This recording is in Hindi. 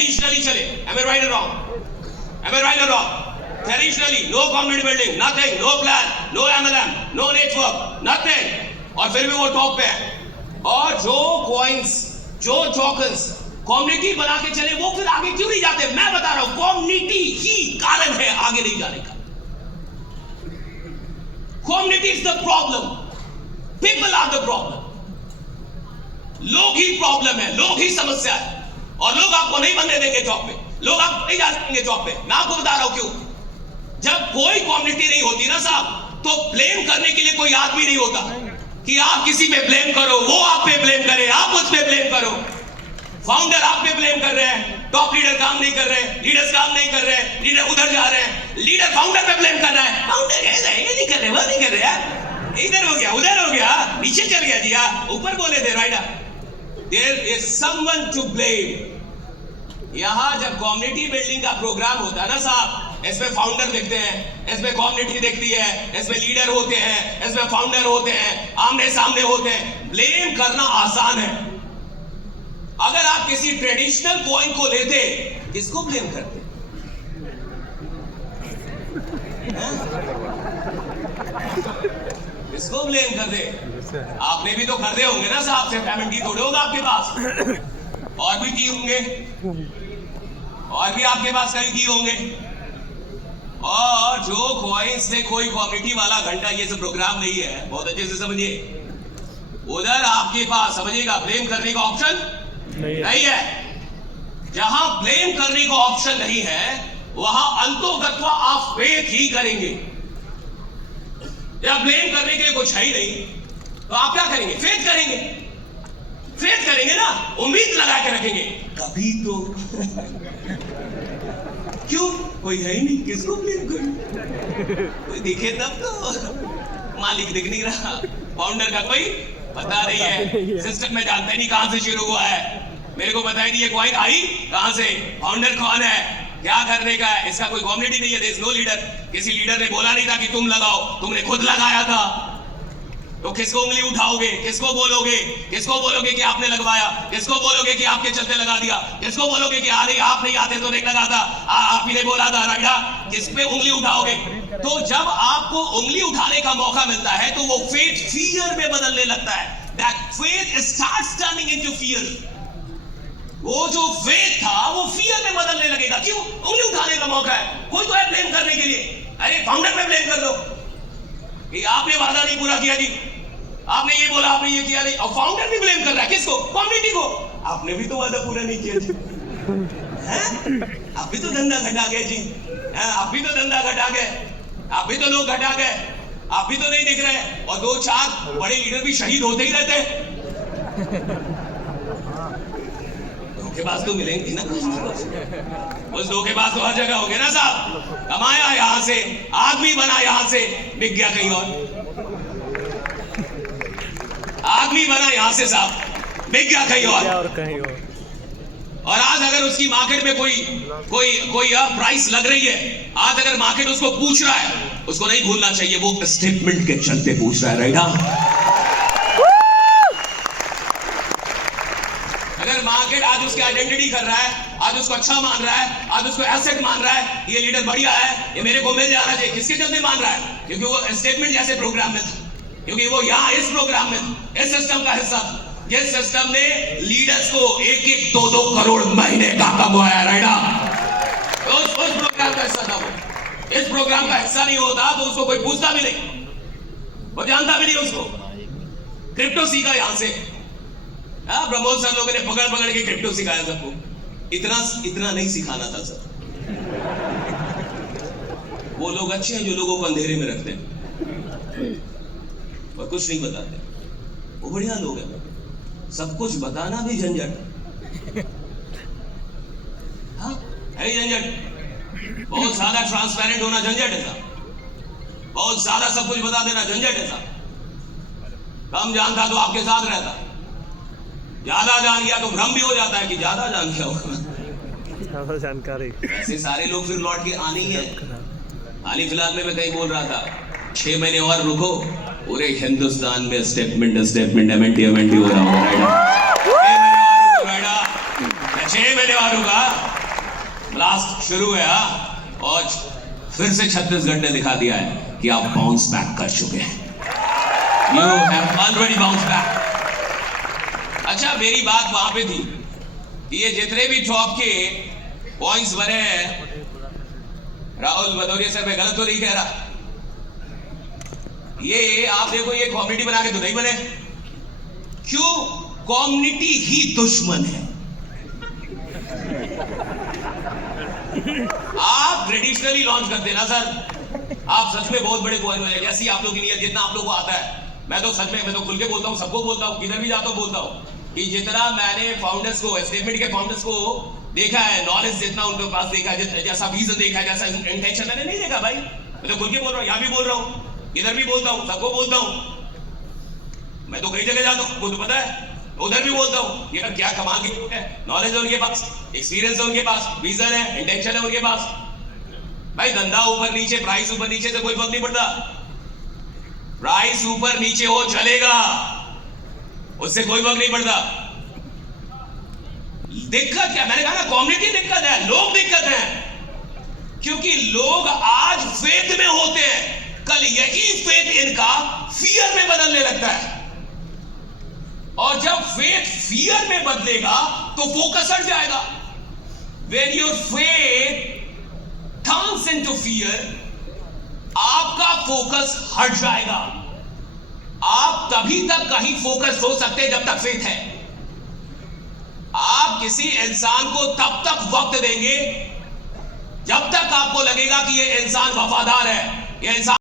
Traditionally चले, am I right or wrong? Am I right or wrong? Traditionally, no community building, nothing, no plan, no MLM, no network, nothing. और फिर भी वो टॉप पे है. और जो coins, जो tokens, community बना के चले, वो फिर आगे क्यों नहीं जाते? मैं बता रहा हूँ, community ही कारण है आगे नहीं जाने का. Community is the problem. People are the problem. लोग ही प्रॉब्लम है, लोग ही समस्या है. और लोग आपको नहीं बनने देंगे जॉब पे, लोग आपको नहीं जा सकेंगे जॉब पे. मैं आपको बता रहा हूं क्यों. जब कोई कम्युनिटी नहीं होती ना साहब, तो ब्लेम करने के लिए कोई आदमी नहीं होता कि आप किसी पे ब्लेम करो, वो आप पे ब्लेम करे, आप उस पे ब्लेम करो. फाउंडर आप पे ब्लेम कर रहे हैं, टॉप लीडर काम नहीं कर रहे, लीडर्स काम नहीं कर रहे, लीडर उधर जा रहे हैं, लीडर फाउंडर पे ब्लेम कर रहा है. फाउंडर ये नहीं कर रहे, वो नहीं कर रहे यार, इधर हो गया, उधर हो गया, नीचे चल गया जी, ऊपर बोले थे right. There is someone to blame. यहाँ जब कम्युनिटी बिल्डिंग का प्रोग्राम होता है ना साहब, इसमें फाउंडर दिखते हैं, इसमें कम्युनिटी दिखती है, इसमें लीडर होते हैं, इसमें फाउंडर होते हैं, आमने सामने होते हैं. ब्लेम करना आसान है. अगर आप किसी ट्रेडिशनल कॉइन को लेते, किसको ब्लेम करते? किसको ब्लेम करते? आपने भी तो खरीदे होंगे ना साहब, से पेमेंट की थोड़े होगा आपके पास, और भी की होंगे, और भी आपके पास कहीं की होंगे. और जो कॉइन्स से कोई कम्युनिटी वाला घंटा ये सब प्रोग्राम नहीं है, बहुत अच्छे से समझिए. उधर आपके पास समझिएगा ब्लेम करने का ऑप्शन नहीं है. जहां ब्लेम करने का ऑप्शन नहीं है, वहां अंतोगत्वा आप फेथ ही करेंगे. जब ब्लेम करने के लिए कुछ है ही नहीं, तो आप क्या करेंगे? फेथ करेंगे. फेथ करेंगे ना, उम्मीद लगा के रखेंगे कभी तो. क्यों? कोई है ही नहीं, किसको ब्लेम करूं? कोई दिखे तब तो. मालिक दिख नहीं रहा, फाउंडर का कोई पता नहीं है, सिस्टम में जानते नहीं कहां से शुरू हुआ है. मेरे को पता ही नहीं ये कॉइन आई कहां से, फाउंडर कौन है, क्या करने का है. इसका कोई कम्युनिटी नहीं है, देयर इज नो लीडर. किसी लीडर ने बोला नहीं था कि तुम लगाओ, तुमने खुद लगाया था. तो किसको उंगली उठाओगे, किसको बोलोगे, किसको बोलोगे कि आपने लगवाया, किसको बोलोगे कि आपके चलते लगा दिया, किसको बोलोगे कि अरे आप नहीं आते तो नहीं लगाता, आप ही ने बोला था राइडा. किस पे उंगली उठाओगे? तो जब आपको उंगली उठाने का मौका मिलता है, तो वो फेथ फियर में बदलने लगता है. That faith starts turning into fear. वो जो फेथ था वो फियर में बदलने लगेगा. क्यों? उंगली उठाने का मौका है, कोई तो है ब्लेम करने के लिए. अरे फाउंडर पे ब्लेम कर दो कि आपने वादा नहीं पूरा किया जी, आपने ये बोला, आपने ये किया नहीं. और फाउंडर भी ब्लेम कर रहा है किसको? कम्युनिटी को. आपने भी तो वादा पूरा नहीं किया जी, हैं? आप भी तो धंधा घटा गए जी, हैं? आप भी तो धंधा घटा गए, आप भी तो लोग घटा गए, आप भी तो नहीं दिख रहे. और दो चार बड़े लीडर भी शहीद होते ही रहते हैं. धोखेबाज तो मिलेंगे ना, उस धोखेबाज तो हर जगह होंगे ना साहब. कमाया यहां से, आदमी बना यहां से, बिक गया कहीं और. आदमी बना यहां से साहब, बिक गया कहीं और. और आज अगर उसकी मार्केट में कोई प्राइस लग रही है, आज अगर मार्केट उसको पूछ रहा है, उसको नहीं भूलना चाहिए वो स्टेटमेंट के चलते पूछ रहा है. राइट. अगर मार्केट आज उसकी आइडेंटिटी कर रहा है, आज उसको अच्छा मान रहा है, आज उसको एसेट मान रहा है, ये लीडर बढ़िया है, ये मेरे को मिल जाना चाहिए, किसके चलते मान रहा है? क्योंकि वो स्टेटमेंट जैसे प्रोग्राम में था, क्योंकि वो यहाँ इस प्रोग्राम में, इस सिस्टम का हिस्सा था, जिस सिस्टम ने लीडर्स को 1-1, 2-2 करोड़ महीने का कमाया. राइट. उस प्रोग्राम का हिस्सा था वो. इस प्रोग्राम का हिस्सा नहीं होता तो उसको कोई पूछता भी नहीं, वो जानता भी नहीं उसको. क्रिप्टो सीखा यहां से, प्रमोद सर लोगों ने पकड़ के क्रिप्टो सिखाया सबको. इतना नहीं सिखाना था सर. वो लोग अच्छे हैं जो लोगों को अंधेरे में रखते हैं और कुछ नहीं बताते. वो बढ़िया लोग हैं. सब कुछ बताना भी झंझट. हाँ है झंझट. बहुत ज्यादा ट्रांसपेरेंट होना झंझट है साहब. बहुत ज्यादा सब कुछ बता देना झंझट है साहब. कम जानता तो आपके साथ रहता, ज्यादा जान लिया तो भ्रम भी हो जाता है कि ज्यादा जान लिया होगा, ज्यादा जानकारी. ऐसे सारे लोग फिर लौट के आने ही है. हाल ही फिलहाल में मैं कहीं बोल रहा था 6 महीने और रुको, पूरे हिंदुस्तान में स्टेटमेंट एमएनटी हो रहा होगा. 6 महीने और रुका. लास्ट शुरू है। और फिर से छत्तीसगढ़ ने दिखा दिया है कि आप बाउंस बैक कर चुके हैं। You have already bounce back. अच्छा, मेरी बात वहां पे थी कि ये जितने भी टॉप के पॉइंट्स बने हैं, राहुल भदौरिया सर, मैं गलत तो नहीं कह रहा, ये आप देखो, ये कम्युनिटी बना के तो नहीं बने। क्यों? कम्युनिटी ही दुश्मन है। आप ट्रेडिशनली लॉन्च करते ना सर, आप सच में बहुत बड़े पॉइंट वाले, जैसी आप लोग की नीयत, जितना आप लोग को आता है। मैं तो सच में, मैं तो खुल के बोलता हूँ, सबको बोलता हूँ, किधर भी जाता हूँ बोलता हूँ कि जितना मैंने फाउंडर्स को, स्टेटमेंट के फाउंडर्स को देखा है, नॉलेज जितना उनके पास देखा है, जैसा विजन देखा है, जैसा इंटेंशन मैंने नहीं देखा भाई। मैं तो खुल के बोल रहा हूँ, यहाँ भी बोल रहा हूँ, इधर भी बोलता हूँ, सबको बोलता हूँ। मैं तो कई जगह जाता हूँ, मुझे पता है, उधर भी बोलता हूँ। ये क्या कमाल के लोग हैं, नॉलेज है उनके पास, एक्सपीरियंस है उनके पास, विजन है, इंटेंशन है उनके पास। भाई धंधा ऊपर नीचे, प्राइस ऊपर नीचे से कोई फर्क नहीं पड़ता। प्राइस ऊपर नीचे हो चलेगा, उससे कोई फर्क नहीं पड़ता। दिक्कत क्या, मैंने कहा ना, कम्युनिटी दिक्कत है, लोग दिक्कत है। क्योंकि लोग आज फेथ में होते हैं, कल यही फेथ इनका फियर में बदलने लगता है। और जब फेथ फियर में बदलेगा तो फोकस हट जाएगा। When your faith turns into fear, आपका फोकस हट जाएगा। आप तभी तक कहीं फोकस हो सकते हैं जब तक फेथ है। आप किसी इंसान को तब तक वक्त देंगे जब तक आपको लगेगा कि यह इंसान वफादार है, यह इंसान